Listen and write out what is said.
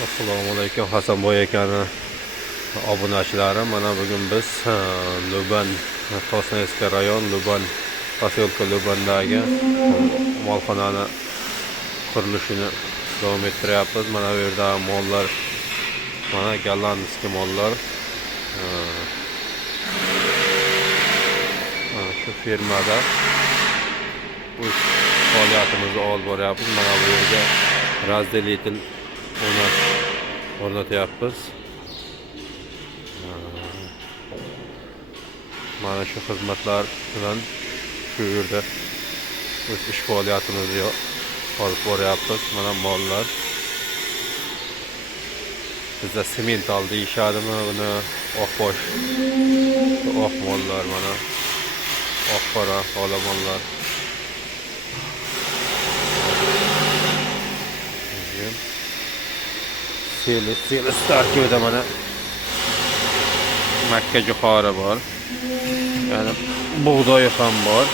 Assalomu alaykum, Hasanboy akani obunachilari. Mana bugun biz Luban, Krasnoyarskiy rayon, Luban posyolka Lubandagi molxonani qurilishini davom ettiryapmiz. Mana bu yerda mollar, mana gollandskiy mollar. Shu fermada o'z faoliyatimizni olib boryapmiz. Mana bu yerga razdelитель o'rnatyapmiz. Mana shu xizmatlar bilan shu yerda o'z ish faoliyatimizni olib boryapmiz. Mana mollar. Bizda semental deyishadimi buni? Oqbosh, oq mollar, mana oq qora olamonlar. Seli tarkibida mana makka jo'xori bor. Yani buğdoy ham bor.